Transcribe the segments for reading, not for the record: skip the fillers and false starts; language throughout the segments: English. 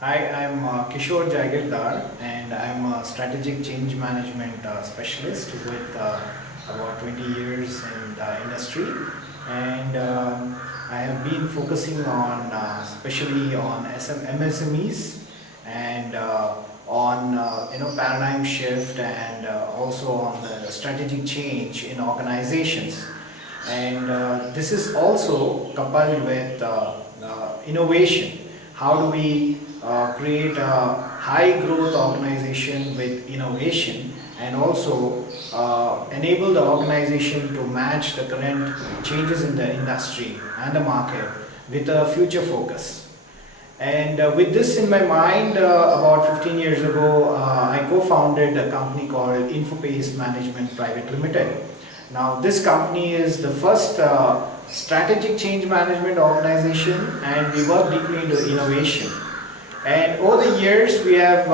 Hi, I'm Kishore Jagirdar and I'm a strategic change management specialist with about 20 years in the industry. And I have been focusing on especially on MSMEs and on paradigm shift and also on the strategic change in organizations. And this is also coupled with innovation. How do we create a high growth organization with innovation and also enable the organization to match the current changes in the industry and the market with a future focus. And with this in my mind, about 15 years ago, I co-founded a company called INFOPACE Management Private Limited. Now, this company is the first strategic change management organization, and we work deeply into innovation. And over the years, we have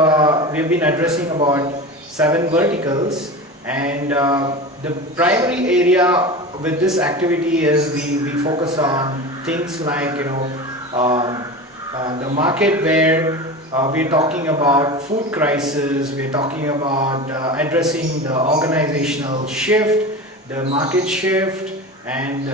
been addressing about 7 verticals, and the primary area with this activity is we focus on things like the market where we're talking about food crisis, we're talking about addressing the organizational shift, the market shift, and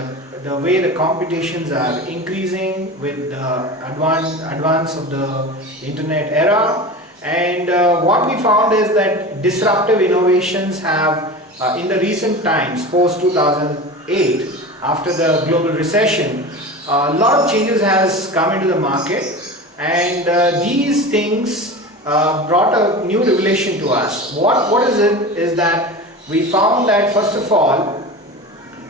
the way the competitions are increasing with the advance of the internet era. And what we found is that disruptive innovations have in the recent times post 2008, after the global recession, a lot of changes has come into the market, and these things brought a new revelation to us. What is it is that we found that first of all,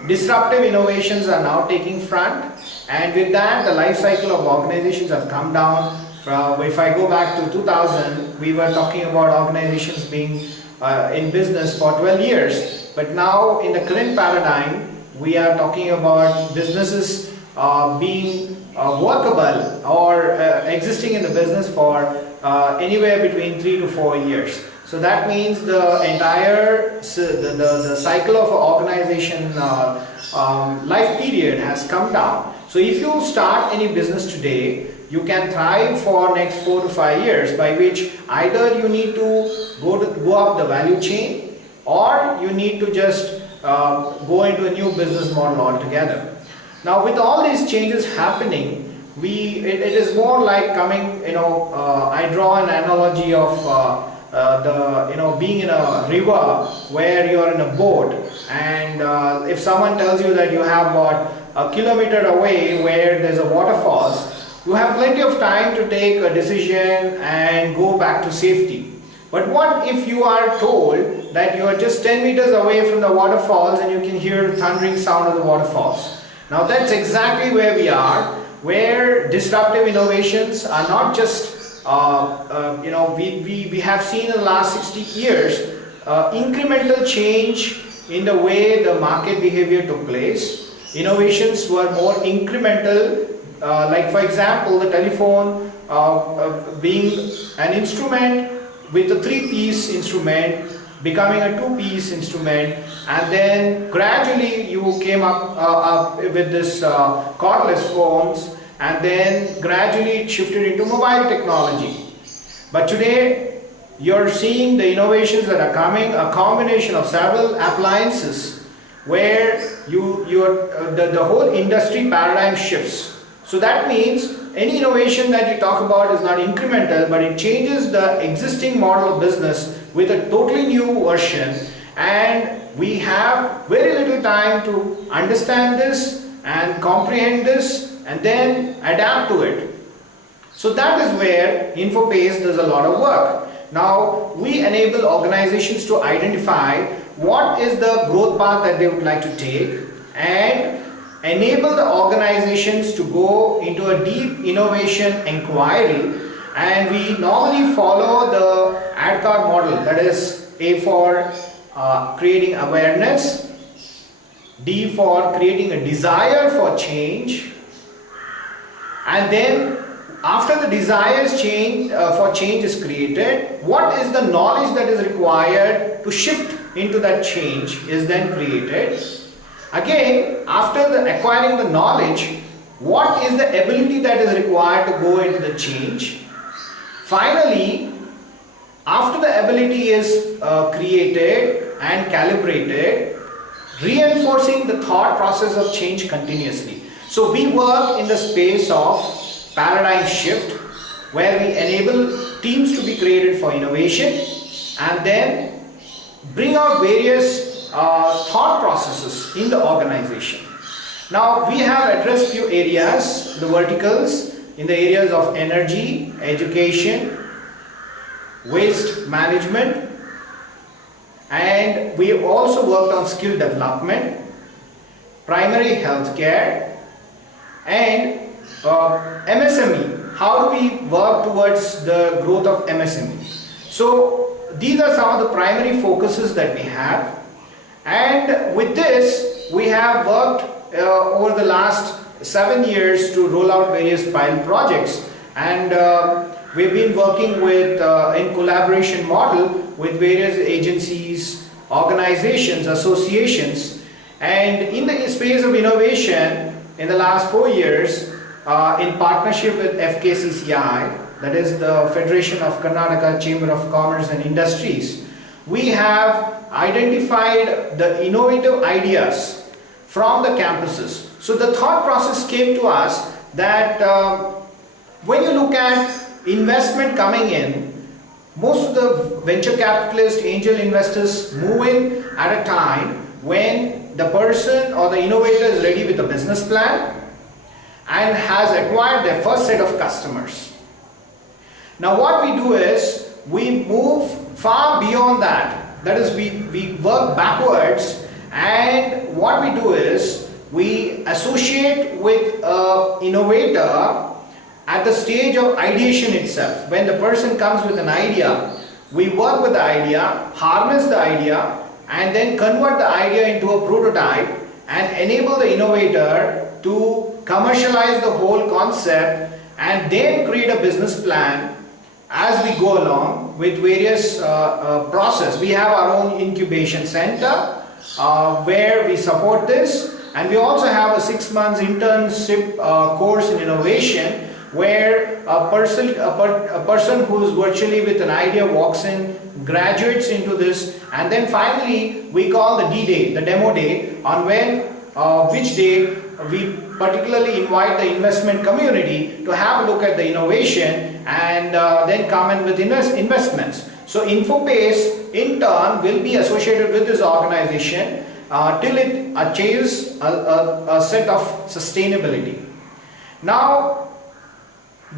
disruptive innovations are now taking front, and with that the life cycle of organizations have come down. If I go back to 2000, we were talking about organizations being in business for 12 years, but now in the current paradigm we are talking about businesses being workable or existing in the business for anywhere between 3 to 4 years. So that means the entire the cycle of organization life period has come down. So if you start any business today, you can thrive for next 4 to 5 years, by which either you need to go up the value chain, or you need to just go into a new business model altogether. Now, with all these changes happening, it is more like coming. I draw an analogy of being in a river where you are in a boat, and if someone tells you that you have about a kilometer away where there's a waterfalls, you have plenty of time to take a decision and go back to safety. But what if you are told that you are just 10 meters away from the waterfalls and you can hear the thundering sound of the waterfalls? Now that's exactly where we are, where disruptive innovations are not just we have seen in the last 60 years incremental change in the way the market behavior took place. Innovations were more incremental, like for example the telephone being an instrument with a 3-piece instrument becoming a 2-piece instrument, and then gradually you came up with this cordless phones, and then gradually it shifted into mobile technology. But today you're seeing the innovations that are coming, a combination of several appliances where the whole industry paradigm shifts. So that means any innovation that you talk about is not incremental, but it changes the existing model of business with a totally new version, and we have very little time to understand this and comprehend this and then adapt to it. So that is where InfoPace does a lot of work. Now we enable organizations to identify what is the growth path that they would like to take, and enable the organizations to go into a deep innovation inquiry. And we normally follow the ad card model, that is A for creating awareness, D for creating a desire for change, and then after the desires for change is created, what is the knowledge that is required to shift into that change is then created. Again, after acquiring the knowledge, what is the ability that is required to go into the change? Finally, after the ability is created and calibrated, reinforcing the thought process of change continuously. So we work in the space of paradigm shift, where we enable teams to be created for innovation and then bring out various thought processes in the organization. Now we have addressed few areas, the verticals, in the areas of energy, education, waste management, and we have also worked on skill development, primary health care, and MSME. How do we work towards the growth of MSME? So these are some of the primary focuses that we have, and with this we have worked over the last 7 years to roll out various pilot projects, and we've been working with in collaboration model with various agencies, organizations, associations, and in the space of innovation in the last 4 years, in partnership with FKCCI, that is the Federation of Karnataka Chamber of Commerce and Industries, we have identified the innovative ideas from the campuses. So the thought process came to us that when you look at investment coming in, most of the venture capitalists, angel investors move in at a time when the person or the innovator is ready with a business plan and has acquired their first set of customers. Now what we do is we move far beyond that. That is, we work backwards, and what we do is we associate with an innovator at the stage of ideation itself. When the person comes with an idea, we work with the idea, harness the idea, and then convert the idea into a prototype and enable the innovator to commercialize the whole concept and then create a business plan as we go along with various process. We have our own incubation center where we support this, and we also have a 6 months internship course in innovation, where a person who is virtually with an idea walks in, graduates into this, and then finally we call the D-Day, the demo day, on which day we particularly invite the investment community to have a look at the innovation and then come in with investments. So INFOPACE in turn will be associated with this organization till it achieves a set of sustainability. Now,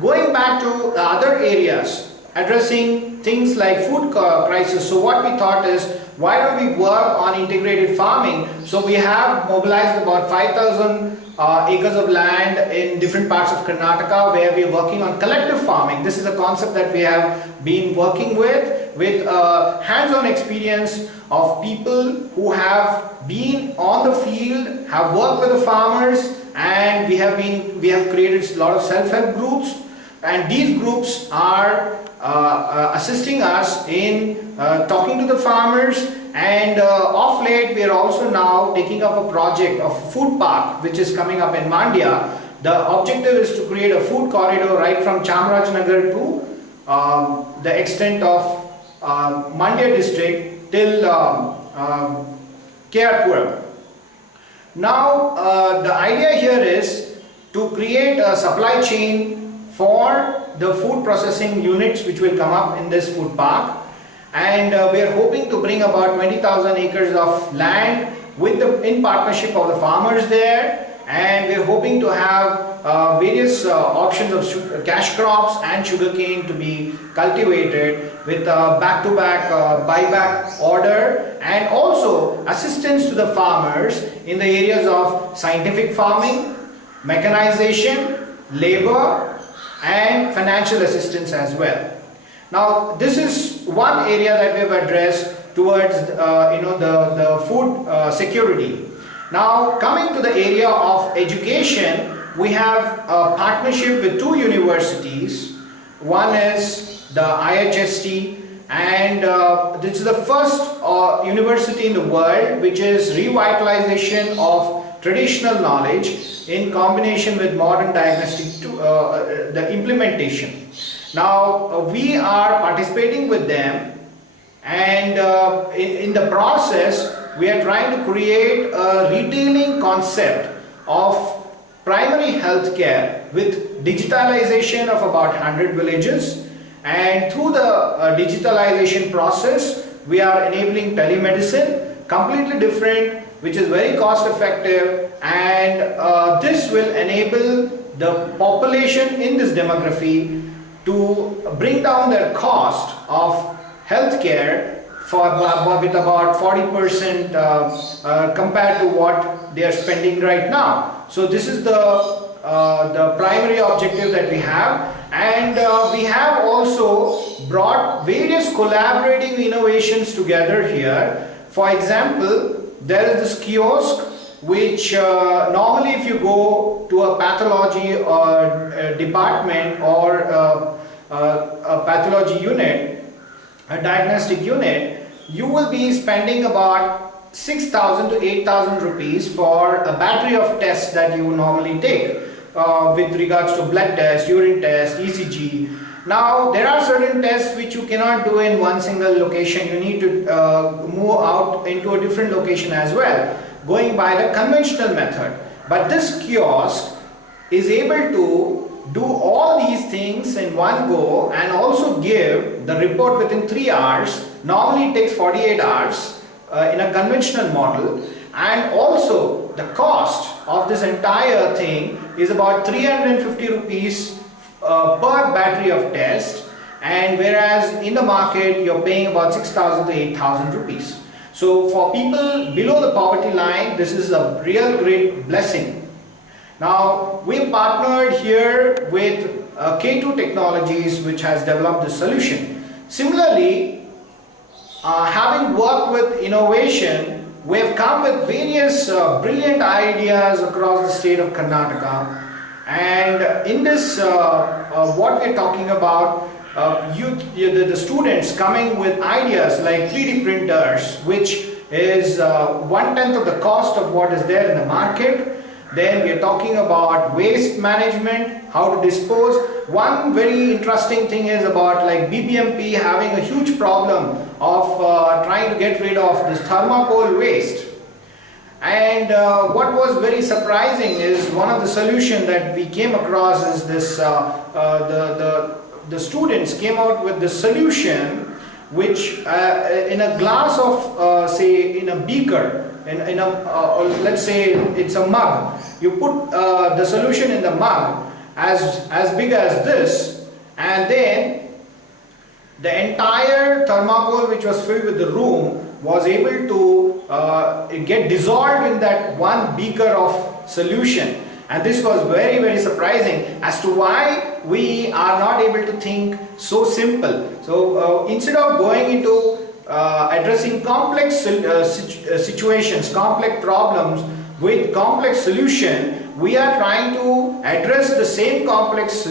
going back to the other areas, addressing things like food crisis. So what we thought is, why don't we work on integrated farming? So we have mobilized about 5,000 acres of land in different parts of Karnataka, where we are working on collective farming. This is a concept that we have been working with hands-on experience of people who have been on the field, have worked with the farmers, and we have created a lot of self-help groups, and these groups are assisting us in talking to the farmers. And of late we are also now taking up a project of food park which is coming up in Mandya. The objective is to create a food corridor right from Chamarajanagar to the extent of Mandya district till Kerpura. Now the idea here is to create a supply chain for the food processing units which will come up in this food park, and we are hoping to bring about 20,000 acres of land in partnership of the farmers there, and we are hoping to have various options of cash crops and sugarcane to be cultivated with back-to-back buyback order, and also assistance to the farmers in the areas of scientific farming, mechanization, labor, and financial assistance as well. Now this is one area that we have addressed towards the food security. Now coming to the area of education, we have a partnership with 2 universities. One is the IHST, and this is the first university in the world which is revitalization of traditional knowledge in combination with modern diagnostic the implementation. Now we are participating with them, and in the process we are trying to create a retailing concept of primary health care with digitalization of about 100 villages, and through the digitalization process we are enabling telemedicine, completely different, which is very cost effective, and this will enable the population in this demography to bring down their cost of healthcare with about 40% compared to what they are spending right now. So this is the primary objective that we have, and we have also brought various collaborating innovations together here. For example, there is this kiosk which normally if you go to a pathology or department or a pathology unit, a diagnostic unit, you will be spending about 6,000 to 8,000 rupees for a battery of tests that you normally take with regards to blood test, urine test, ECG. Now there are certain tests which you cannot do in one single location. You need to move out into a different location as well, going by the conventional method. But this kiosk is able to do all these things in one go and also give the report within 3 hours. Normally it takes 48 hours in a conventional model, and also the cost of this entire thing is about 350 rupees per battery of test, and whereas in the market you're paying about 6,000 to 8,000 rupees. So for people below the poverty line, this is a real great blessing. Now we partnered here with K2 Technologies, which has developed this solution. Similarly, having worked with innovation, we have come with various brilliant ideas across the state of Karnataka. And in this, what we are talking about, the students coming with ideas like 3D printers, which is 1/10 of the cost of what is there in the market. Then we are talking about waste management, how to dispose. One very interesting thing is about like BBMP having a huge problem of trying to get rid of this thermocol waste. And what was very surprising is one of the solutions that we came across is this, the students came out with the solution which in a glass of say in a beaker, in a let's say it's a mug, you put the solution in the mug as big as this, and then the entire thermocol which was filled with the room was able to get dissolved in that one beaker of solution. And this was very, very surprising as to why we are not able to think so simple. So instead of going into addressing complex situations, complex problems with complex solution, we are trying to address the same complex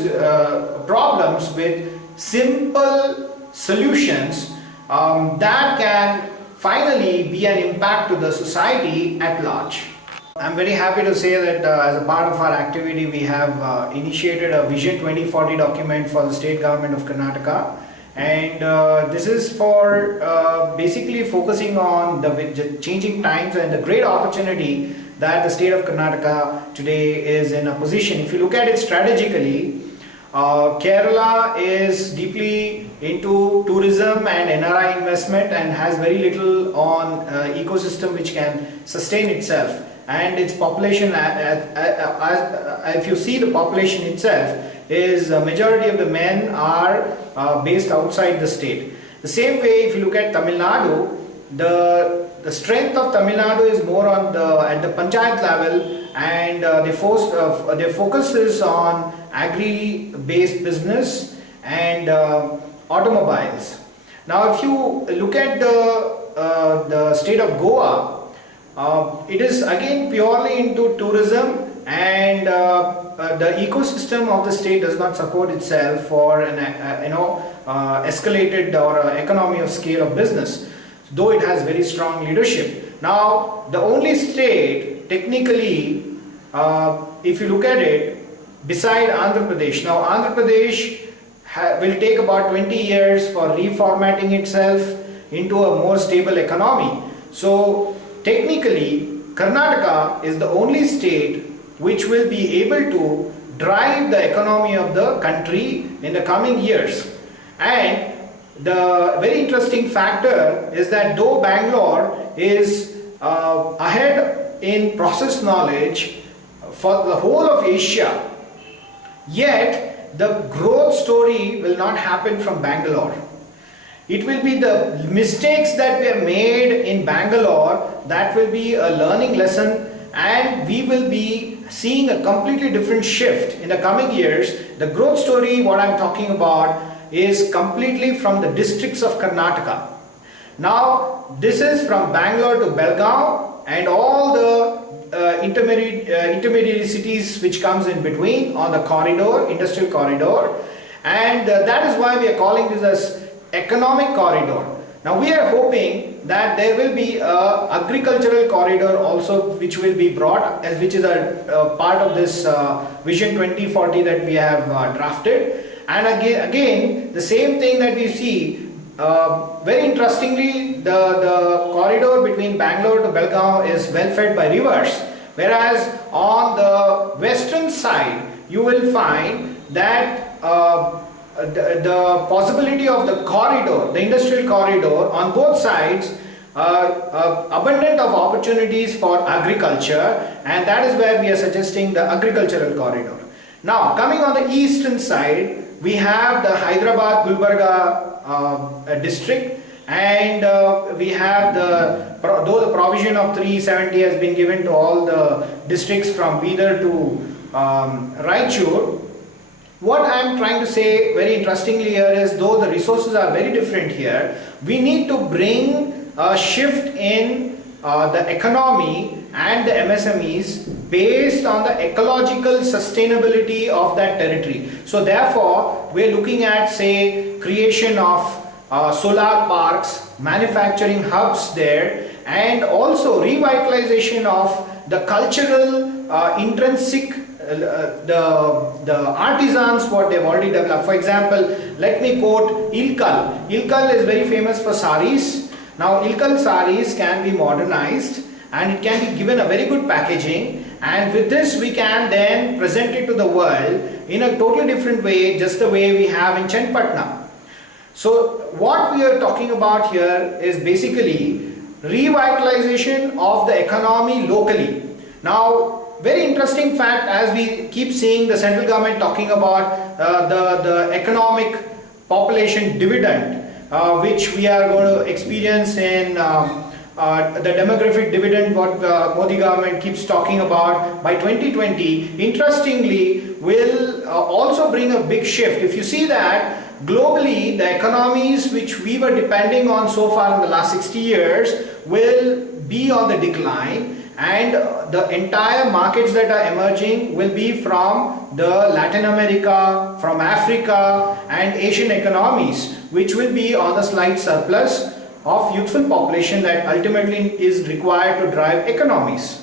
problems with simple solutions that can finally be an impact to the society at large. I'm very happy to say that as a part of our activity, we have initiated a Vision 2040 document for the state government of Karnataka, and this is for basically focusing on the changing times and the great opportunity that the state of Karnataka today is in a position. If you look at it strategically, Kerala is deeply into tourism and NRI investment and has very little on ecosystem which can sustain itself. And its population, if you see the population itself, is a majority of the men are based outside the state. The same way, if you look at Tamil Nadu, the strength of Tamil Nadu is more on at the panchayat level, and their focus is on agri-based business and automobiles. Now, if you look at the state of Goa, it is again purely into tourism, and the ecosystem of the state does not support itself for an escalated or economy of scale of business, though it has very strong leadership. Now, the only state technically, if you look at it, beside Andhra Pradesh. Now, Andhra Pradesh will take about 20 years for reformatting itself into a more stable economy. So technically, Karnataka is the only state which will be able to drive the economy of the country in the coming years. And the very interesting factor is that though Bangalore is ahead in process knowledge for the whole of Asia, yet the growth story will not happen from Bangalore. It will be the mistakes that we have made in Bangalore that will be a learning lesson, and we will be seeing a completely different shift in the coming years. The growth story, what I'm talking about, is completely from the districts of Karnataka. Now, this is from Bangalore to Belgaum and all the intermediary cities which comes in between on the corridor, industrial corridor, and that is why we are calling this as economic corridor. Now we are hoping that there will be a agricultural corridor also which will be brought, as which is a part of this Vision 2040 that we have drafted. And again the same thing that we see. Very interestingly, the corridor between Bangalore to Belgaum is well fed by rivers, whereas on the western side you will find that the possibility of the corridor, the industrial corridor on both sides, abundant of opportunities for agriculture, and that is where we are suggesting the agricultural corridor. Now coming on the eastern side, we have the Hyderabad Gulbarga district, and we have though the provision of 370 has been given to all the districts from Bidar to Raichur. What I am trying to say very interestingly here is, though the resources are very different here, we need to bring a shift in the economy and the MSMEs based on the ecological sustainability of that territory. So therefore, we are looking at, say, creation of solar parks, manufacturing hubs there, and also revitalization of the cultural intrinsic the artisans what they've already developed. For example, let me quote Ilkal. Ilkal is very famous for saris. Now Ilkal saris can be modernized and it can be given a very good packaging, and with this we can then present it to the world in a totally different way, just the way we have in Chenpatna. So what we are talking about here is basically revitalization of the economy locally. Now very interesting fact, as we keep seeing the central government talking about the economic population dividend, which we are going to experience in the demographic dividend, what Modi government keeps talking about by 2020, interestingly will also bring a big shift. If you see that globally, the economies which we were depending on so far in the last 60 years will be on the decline, and the entire markets that are emerging will be from the Latin America, from Africa and Asian economies, which will be on the slight surplus of youthful population that ultimately is required to drive economies.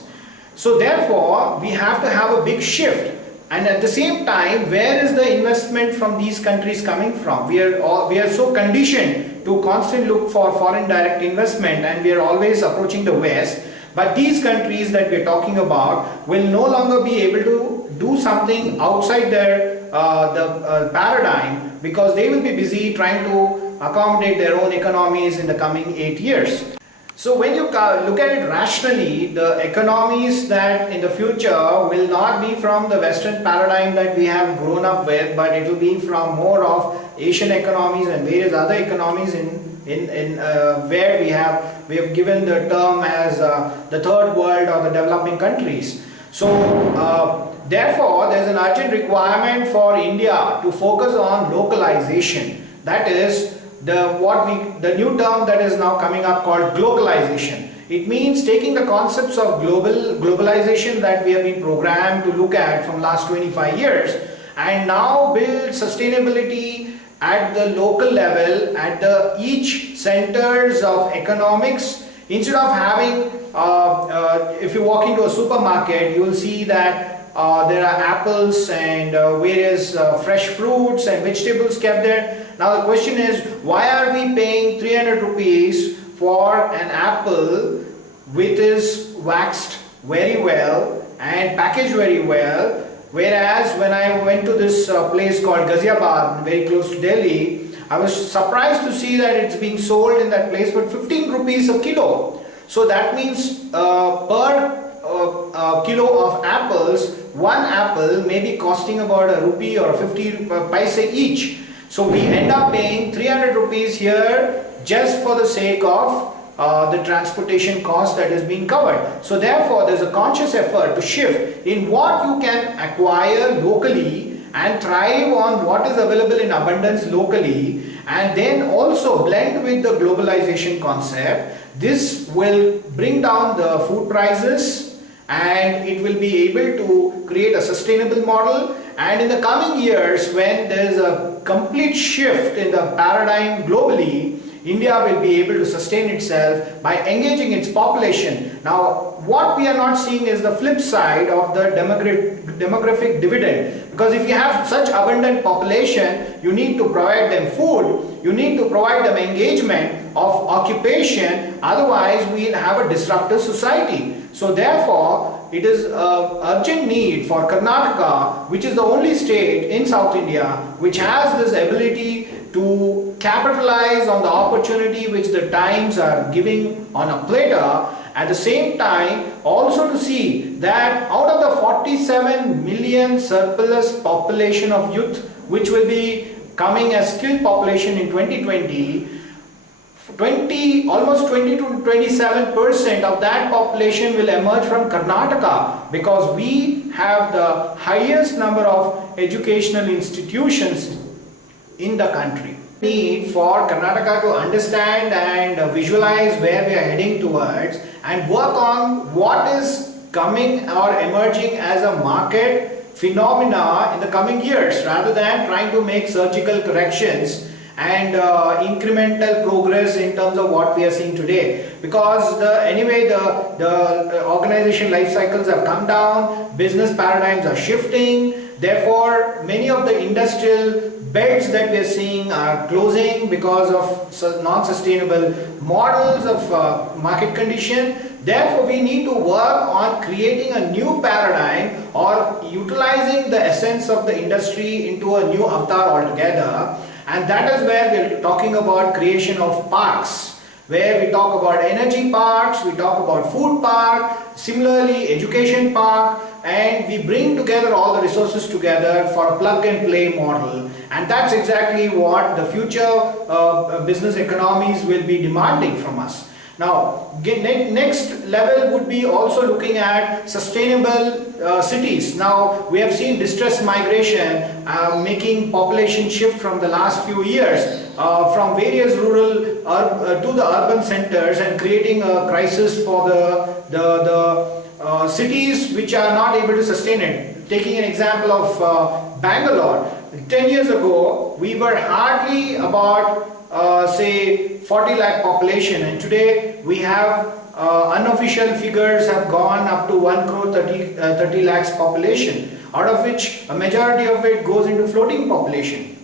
So therefore, we have to have a big shift. And at the same time, where is the investment from these countries coming from? We are so conditioned to constantly look for foreign direct investment, and we are always approaching the West. But these countries that we are talking about will no longer be able to do something outside their paradigm, because they will be busy trying to accommodate their own economies in the coming 8 years. So when you look at it rationally, the economies that in the future will not be from the Western paradigm that we have grown up with, but it will be from more of Asian economies and various other economies where we have given the term as the third world or the developing countries. So therefore, there is an urgent requirement for India to focus on localization. That is the new term that is now coming up called globalization. It means taking the concepts of globalization that we have been programmed to look at from last 25 years and now build sustainability at the local level, at the each centers of economics. Instead of having, if you walk into a supermarket, you will see that there are apples and various fresh fruits and vegetables kept there. Now the question is, why are we paying 300 rupees for an apple which is waxed very well and packaged very well, whereas when I went to this place called Ghaziabad, very close to Delhi, I was surprised to see that it's being sold in that place for 15 rupees a kilo. So that means per kilo of apples, one apple may be costing about a rupee or 50 paise each. So we end up paying 300 rupees here just for the sake of the transportation cost that is being covered. So therefore there's a conscious effort to shift in what you can acquire locally and thrive on what is available in abundance locally, and then also blend with the globalization concept. This will bring down the food prices and it will be able to create a sustainable model. And in the coming years, when there is a complete shift in the paradigm globally, India will be able to sustain itself by engaging its population. Now, what we are not seeing is the flip side of the demographic dividend. Because if you have such abundant population, you need to provide them food, you need to provide them engagement of occupation, otherwise we will have a disruptive society. So therefore, it is an urgent need for Karnataka, which is the only state in South India which has this ability to capitalize on the opportunity which the times are giving on a platter. At the same time, also to see that out of the 47 million surplus population of youth which will be coming as skilled population in 2020, almost 20 to 27% of that population will emerge from Karnataka, because we have the highest number of educational institutions in the country. Need for Karnataka to understand and visualize where we are heading towards and work on what is coming or emerging as a market phenomena in the coming years, rather than trying to make surgical corrections and incremental progress in terms of what we are seeing today. Because anyway the organization life cycles have come down, business paradigms are shifting, therefore many of the industrial beds that we are seeing are closing because of non-sustainable models of market condition. Therefore we need to work on creating a new paradigm or utilizing the essence of the industry into a new avatar altogether. And that is where we are talking about creation of parks, where we talk about energy parks, we talk about food park, similarly education park, and we bring together all the resources together for a plug and play model. And that's exactly what the future business economies will be demanding from us. Now, next level would be also looking at sustainable cities. Now, we have seen distress migration making population shift from the last few years from various rural to the urban centers, and creating a crisis for the cities which are not able to sustain it. Taking an example of Bangalore, 10 years ago, we were hardly about say 40 lakh population, and today we have unofficial figures have gone up to 1 crore 30 lakhs population, out of which a majority of it goes into floating population.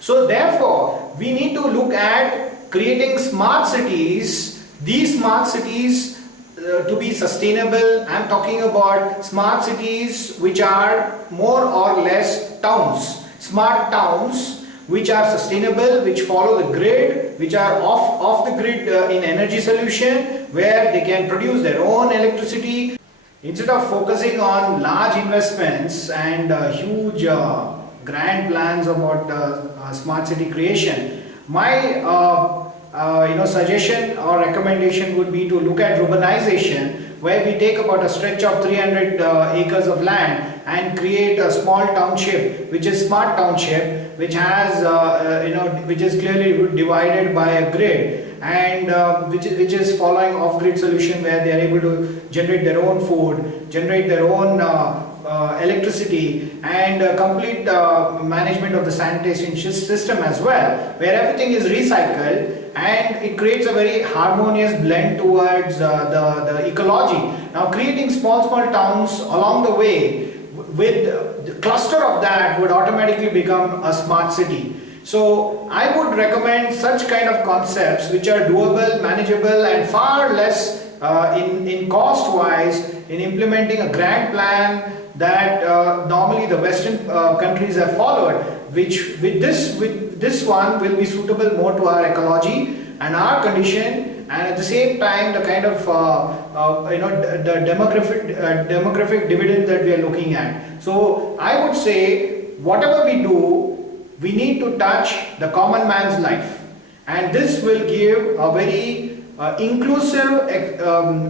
So therefore we need to look at creating smart cities. These smart cities to be sustainable, I am talking about smart cities which are more or less towns, smart towns which are sustainable, which follow the grid, which are off the grid in energy solution, where they can produce their own electricity. Instead of focusing on large investments and huge grand plans about smart city creation, my suggestion or recommendation would be to look at urbanization, where we take about a stretch of 300 acres of land and create a small township, which is smart township, which has which is clearly divided by a grid, and which is following off-grid solution, where they are able to generate their own food, generate their own electricity, and complete management of the sanitation system as well, where everything is recycled. and it creates a very harmonious blend towards the ecology. Now creating small towns along the way with the cluster of that would automatically become a smart city. So I would recommend such kind of concepts which are doable, manageable, and far less in cost wise in implementing a grand plan that normally the Western countries have followed, which with this one will be suitable more to our ecology and our condition, and at the same time the kind of the demographic dividend that we are looking at. So I would say whatever we do, we need to touch the common man's life, and this will give a very inclusive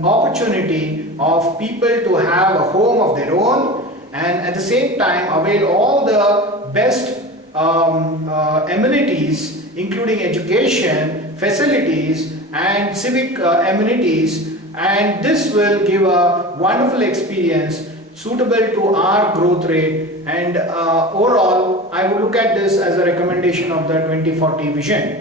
opportunity of people to have a home of their own, and at the same time avail all the best amenities, including education, facilities, and civic amenities, and this will give a wonderful experience suitable to our growth rate. And overall, I would look at this as a recommendation of the 2040 vision.